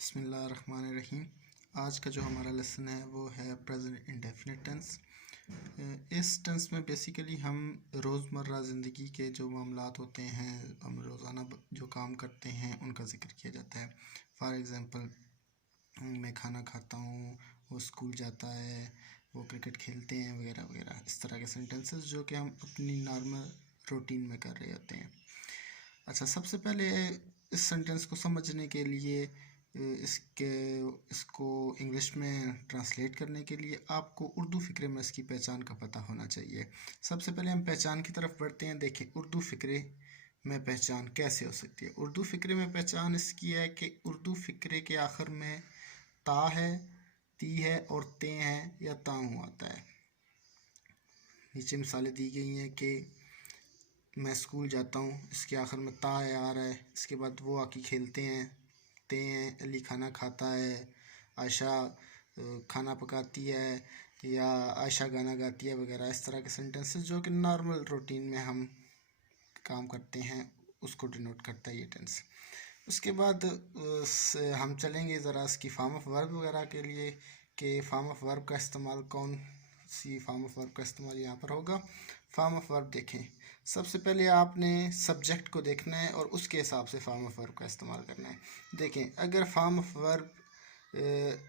बिस्मिल्लाहिर्रहमानिर्रहीम। आज का जो हमारा लेसन है वो है प्रेजेंट इंडेफिनिट टेंस। इस टेंस में बेसिकली हम रोज़मर्रा ज़िंदगी के जो मामलात होते हैं, हम रोज़ाना जो काम करते हैं उनका ज़िक्र किया जाता है। फॉर एग्ज़ाम्पल, मैं खाना खाता हूँ, वो स्कूल जाता है, वो क्रिकेट खेलते हैं वगैरह वगैरह। इस तरह के सेंटेंसेस जो कि हम अपनी नॉर्मल रूटीन में कर रहे होते हैं। अच्छा, सबसे पहले इस सेंटेंस को समझने के लिए इसको इंग्लिश में ट्रांसलेट करने के लिए आपको उर्दू फ़िक्रे में इसकी पहचान का पता होना चाहिए। सबसे पहले हम पहचान की तरफ बढ़ते हैं। देखें, उर्दू फ़िक्रे में पहचान कैसे हो सकती है। उर्दू फ़िक्रे में पहचान इसकी है कि उर्दू फ़िक्रे के आखिर में ता है, ती है और ते हैं या ताऊ आता है। नीचे मिसालें दी गई हैं कि मैं स्कूल जाता हूँ, इसके आखिर में ता है आ रहा है। इसके बाद वो आके खेलते हैं, ते हैं। अली खाना खाता है, आयशा खाना पकाती है, या आयशा गाना गाती है वगैरह। इस तरह के सेंटेंसेस जो कि नॉर्मल रूटीन में हम काम करते हैं उसको डिनोट करता है ये टेंस। उसके बाद हम चलेंगे ज़रा इसकी फॉर्म ऑफ वर्ब वगैरह के लिए कि फॉर्म ऑफ वर्ब का इस्तेमाल कौन सी फॉर्म ऑफ वर्ब का इस्तेमाल यहाँ पर होगा। फॉर्म ऑफ वर्ब देखें, सबसे पहले आपने सब्जेक्ट को देखना है और उसके हिसाब से फॉर्म ऑफ वर्ब का इस्तेमाल करना है। देखें, अगर फॉर्म ऑफ वर्ब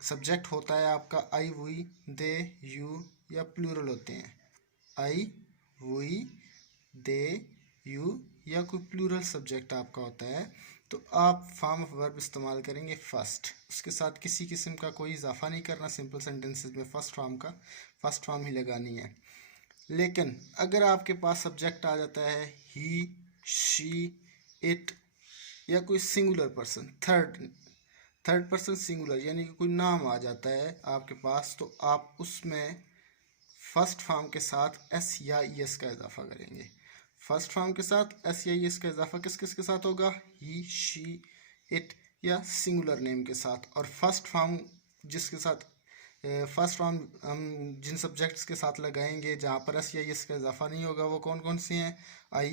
सब्जेक्ट होता है आपका आई, वुई, दे, यू या प्लूरल होते हैं, आई, वुई, दे, यू या कोई प्लूरल सब्जेक्ट आपका होता है, तो आप फॉर्म ऑफ वर्ब इस्तेमाल करेंगे फर्स्ट। उसके साथ किसी किस्म का कोई इजाफा नहीं करना। सिंपल सेंटेंसेस में फर्स्ट फॉर्म ही लगानी है। लेकिन अगर आपके पास सब्जेक्ट आ जाता है ही, शी, इट या कोई singular person, third person singular, यानी कि कोई नाम आ जाता है आपके पास, तो आप उसमें फर्स्ट फॉर्म के साथ एस या ई एस का इजाफा करेंगे। फर्स्ट फॉर्म के साथ एस या ई एस का इजाफा किस किस के साथ होगा? ही, शी, इट या सिंगुलर नेम के साथ। और फर्स्ट फॉर्म जिसके साथ फर्स्ट फॉर्म हम जिन सब्जेक्ट्स के साथ लगाएंगे जहाँ पर एस या एस का इजाफा नहीं होगा, वो कौन कौन से हैं? आई,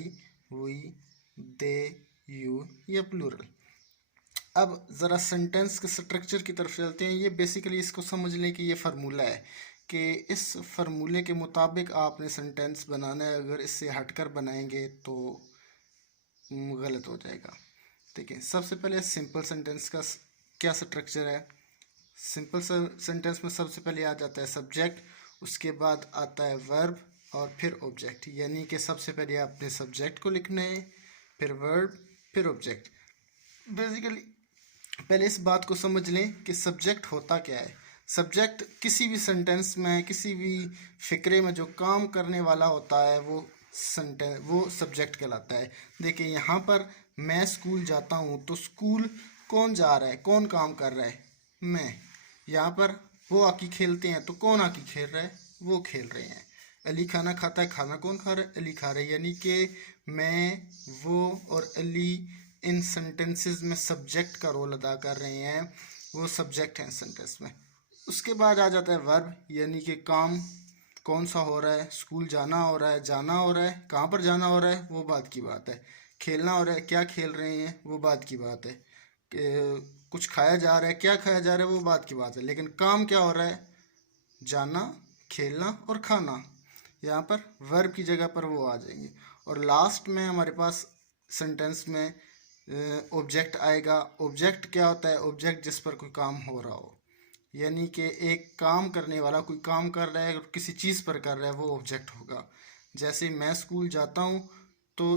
वी, दे, यू या प्लूरल। अब ज़रा सेंटेंस के स्ट्रक्चर की तरफ चलते हैं। ये बेसिकली इसको समझ लें कि ये फार्मूला है कि इस फार्मूले के मुताबिक आपने सेंटेंस बनाना है। अगर इससे हटकर बनाएंगे तो गलत हो जाएगा। देखिए, सबसे पहले सिंपल सेंटेंस का क्या स्ट्रक्चर है। सिंपल सेंटेंस में सबसे पहले आ जाता है सब्जेक्ट, उसके बाद आता है वर्ब और फिर ऑब्जेक्ट। यानी कि सबसे पहले आपने सब्जेक्ट को लिखना है, फिर वर्ब, फिर ऑब्जेक्ट। बेसिकली पहले इस बात को समझ लें कि सब्जेक्ट होता क्या है। सब्जेक्ट किसी भी सेंटेंस में, किसी भी फिक्रे में जो काम करने वाला होता है वो सब्जेक्ट कहलाता है। देखिए, यहाँ पर मैं स्कूल जाता हूँ, तो स्कूल कौन जा रहा है, कौन काम कर रहा है? मैं। यहाँ पर वो आके खेलते हैं, तो कौन आके खेल रहा है? वो खेल रहे हैं। अली खाना खाता है, खाना कौन खा रहा है? अली खा रहा है। यानी कि मैं, वो और अली इन सेंटेंसेस में सब्जेक्ट का रोल अदा कर रहे हैं, वो सब्जेक्ट हैं सेंटेंस में। उसके बाद आ जाता है वर्ब, यानी कि काम कौन सा हो रहा है। स्कूल जाना हो रहा है, जाना हो रहा है, कहाँ पर जाना हो रहा है वो बात की बात है। खेलना हो रहा है, क्या खेल रहे हैं वो बात की बात है। कुछ खाया जा रहा है, क्या खाया जा रहा है वो बात की बात है। लेकिन काम क्या हो रहा है? जाना, खेलना और खाना। यहाँ पर वर्ब की जगह पर वो आ जाएंगे। और लास्ट में हमारे पास सेंटेंस में ऑब्जेक्ट आएगा। ऑब्जेक्ट क्या होता है? ऑब्जेक्ट जिस पर कोई काम हो रहा हो, यानी कि एक काम करने वाला कोई काम कर रहा है और किसी चीज़ पर कर रहा है, वो ऑब्जेक्ट होगा। जैसे मैं स्कूल जाता हूँ, तो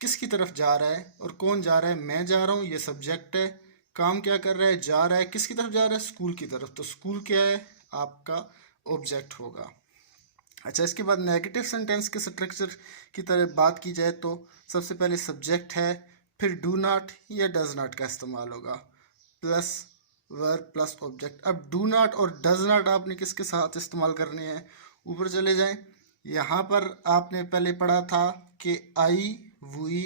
किसकी तरफ जा रहा है और कौन जा रहा है? मैं जा रहा हूँ, ये सब्जेक्ट है। काम क्या कर रहा है? जा रहा है। किसकी तरफ जा रहा है? स्कूल की तरफ। तो स्कूल क्या है? आपका ऑब्जेक्ट होगा। अच्छा, इसके बाद नेगेटिव सेंटेंस के स्ट्रक्चर की तरह बात की जाए तो सबसे पहले सब्जेक्ट है, फिर डू नॉट या डज नॉट का इस्तेमाल होगा, प्लस वर्ब प्लस ऑब्जेक्ट। अब डू नॉट और डज नॉट आपने किसके साथ इस्तेमाल करने हैं? ऊपर चले जाएं, यहाँ पर आपने पहले पढ़ा था कि आई, वी,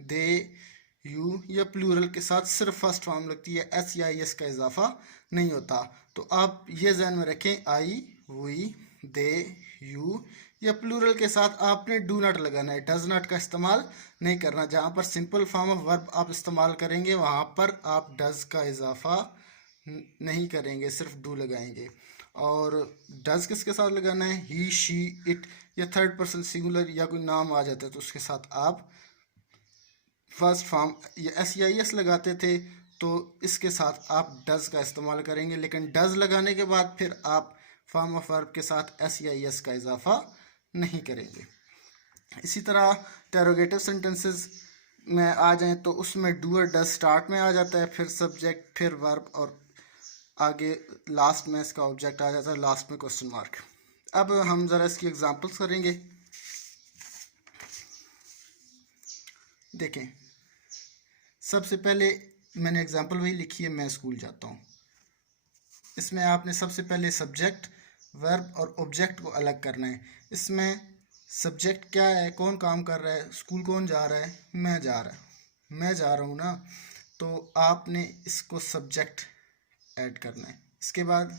दे, यू या प्लूरल के साथ सिर्फ फर्स्ट फॉर्म लगती है, एस या एस का इजाफा नहीं होता। तो आप ये ध्यान में रखें, आई, वी, दे, यू या प्लूरल के साथ आपने डू नॉट लगाना है, डज नॉट का इस्तेमाल नहीं करना। जहाँ पर सिंपल फॉर्म ऑफ वर्ब आप इस्तेमाल करेंगे वहाँ पर आप डज का इजाफा नहीं करेंगे, सिर्फ डू लगाएंगे। और डज किसके साथ लगाना है? ही, शी, इट या थर्ड पर्सन सिंगुलर या कोई नाम आ जाता है तो उसके साथ आप फर्स्ट फॉर्म या SEIS लगाते थे, तो इसके साथ आप डज का इस्तेमाल करेंगे। लेकिन डज लगाने के बाद फिर आप फॉर्म ऑफ वर्ब के साथ SEIS का इजाफा नहीं करेंगे। इसी तरह इंटरोगेटिव सेंटेंसेस में आ जाएं तो उसमें डू और डज स्टार्ट में आ जाता है, फिर सब्जेक्ट, फिर वर्ब और आगे लास्ट में इसका ऑब्जेक्ट आ जाता है, लास्ट में क्वेश्चन मार्क। अब हम ज़रा इसकी एग्जांपल्स करेंगे। देखें, सबसे पहले मैंने एग्जांपल वही लिखी है, मैं स्कूल जाता हूँ। इसमें आपने सबसे पहले सब्जेक्ट, वर्ब और ऑब्जेक्ट को अलग करना है। इसमें सब्जेक्ट क्या है, कौन काम कर रहा है, स्कूल कौन जा रहा है, मैं जा रहा हूँ ना, तो आपने इसको सब्जेक्ट ऐड करना है। इसके बाद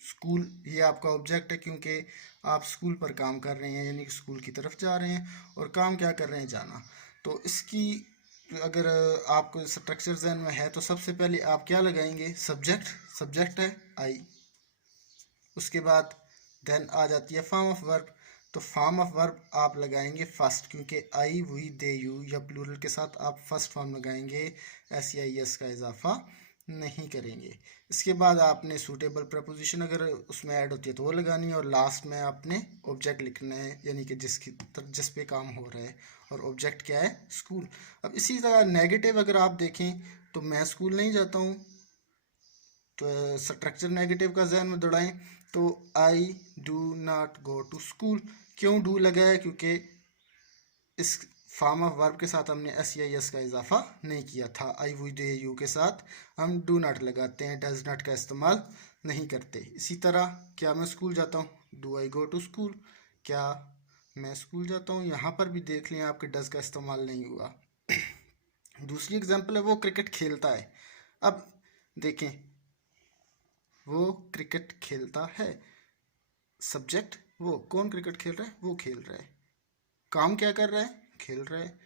स्कूल, ये आपका ऑब्जेक्ट है क्योंकि आप स्कूल पर काम कर रहे हैं, यानी कि स्कूल की तरफ जा रहे हैं। और काम क्या कर रहे हैं? जाना। तो इसकी अगर आपको स्ट्रक्चर जहन में है तो सबसे पहले आप क्या लगाएंगे? सब्जेक्ट है आई। उसके बाद देन आ जाती है फॉर्म ऑफ वर्ब। तो फॉर्म ऑफ वर्ब आप लगाएंगे फर्स्ट, क्योंकि आई, वी, दे, यू या प्लूरल के साथ आप फर्स्ट फॉर्म लगाएंगे, SEIS का इजाफा नहीं करेंगे। इसके बाद आपने सूटेबल प्रपोजिशन अगर उसमें ऐड होती है तो वो लगानी है, और लास्ट में आपने ऑब्जेक्ट लिखना है, यानी कि जिस पे काम हो रहा है, और ऑब्जेक्ट क्या है? स्कूल। अब इसी तरह नेगेटिव अगर आप देखें तो मैं स्कूल नहीं जाता हूँ, तो स्ट्रक्चर नेगेटिव का जहन में दौड़ाएं तो I do not go to school. क्यों डू लगा है? क्योंकि इस फॉर्म ऑफ वर्ब के साथ हमने SEIS का इजाफा नहीं किया था। आई, वी, दे, यू के साथ हम डू नॉट लगाते हैं, डज नॉट का इस्तेमाल नहीं करते। इसी तरह क्या मैं स्कूल जाता हूँ? Do I go to school. क्या मैं स्कूल जाता हूँ? यहाँ पर भी देख लें आपके डज का इस्तेमाल नहीं हुआ। दूसरी एग्जांपल है, वो क्रिकेट खेलता है। अब देखें, वो क्रिकेट खेलता है, सब्जेक्ट वो, कौन क्रिकेट खेल रहा है? वो खेल रहा है। काम क्या कर रहा है? खेल रहा है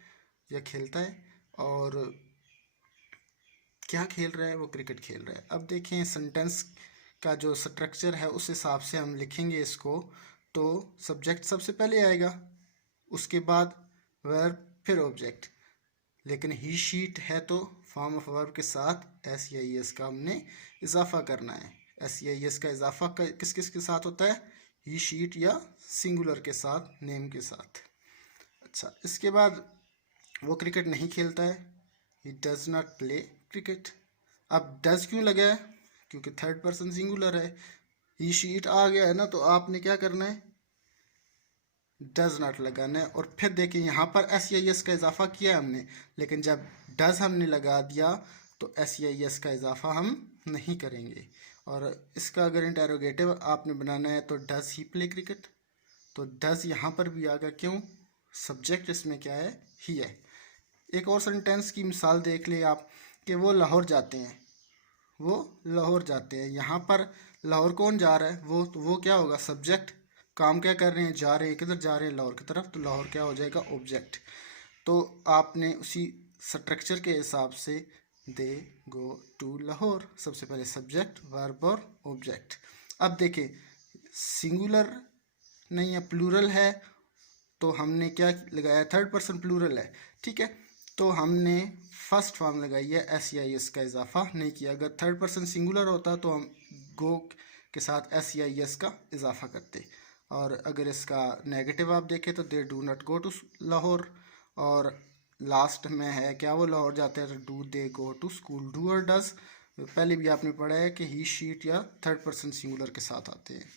या खेलता है। और क्या खेल रहा है? वो क्रिकेट खेल रहा है। अब देखें, सेंटेंस का जो स्ट्रक्चर है उस हिसाब से हम लिखेंगे इसको। तो सब्जेक्ट सबसे पहले आएगा, उसके बाद वर्ब, फिर ऑब्जेक्ट। लेकिन ही शीट है तो फॉर्म ऑफ वर्ब के साथ SEIS का हमने इजाफा करना है। SEIS का इजाफा किस किस के साथ होता है? ही शीट या सिंगुलर के साथ, नेम के साथ। अच्छा, इसके बाद वो क्रिकेट नहीं खेलता है, he does not play cricket. अब डज क्यों लगा है? क्योंकि थर्ड पर्सन सिंगुलर है, ही शीट आ गया है ना, तो आपने क्या करना है? डज नॉट लगाना है। और फिर देखिए, यहाँ पर SEIS का इजाफा किया है हमने, लेकिन जब डज हमने लगा दिया तो SEIS का इजाफा हम नहीं करेंगे। और इसका अगर इंटेरोगेटिव आपने बनाना है तो डज ही प्ले क्रिकेट, तो डज यहाँ पर भी आ गया। क्यों? सब्जेक्ट इसमें क्या है? ही है। एक और सेंटेंस की मिसाल देख ले आप, कि वो लाहौर जाते हैं। वो लाहौर जाते हैं, यहाँ पर लाहौर कौन जा रहा है? वो, तो वो क्या होगा? सब्जेक्ट। काम क्या कर रहे हैं? जा रहे हैं। किधर जा रहे हैं? लाहौर की तरफ, तो लाहौर क्या हो जाएगा? ऑब्जेक्ट। तो आपने उसी स्ट्रक्चर के हिसाब से दे गो टू लाहौर, सबसे पहले सब्जेक्ट, वर्ब और ऑब्जेक्ट। अब देखिए, सिंगुलर नहीं है, प्लूरल है, तो हमने क्या लगाया? थर्ड पर्सन प्लूरल है, ठीक है, तो हमने फर्स्ट फॉर्म लगाई है, SEIS का इजाफा नहीं किया। अगर थर्ड पर्सन सिंगुलर होता तो हम गो के साथ SEIS का इजाफा करते। और अगर इसका नेगेटिव आप देखें तो they do not go to Lahore, और लास्ट में है क्या? वो लाहौर जाते हैं, तो do they go to school. Do और डज पहले भी आपने पढ़ा है कि ही शीट या थर्ड पर्सन सिंगुलर के साथ आते हैं।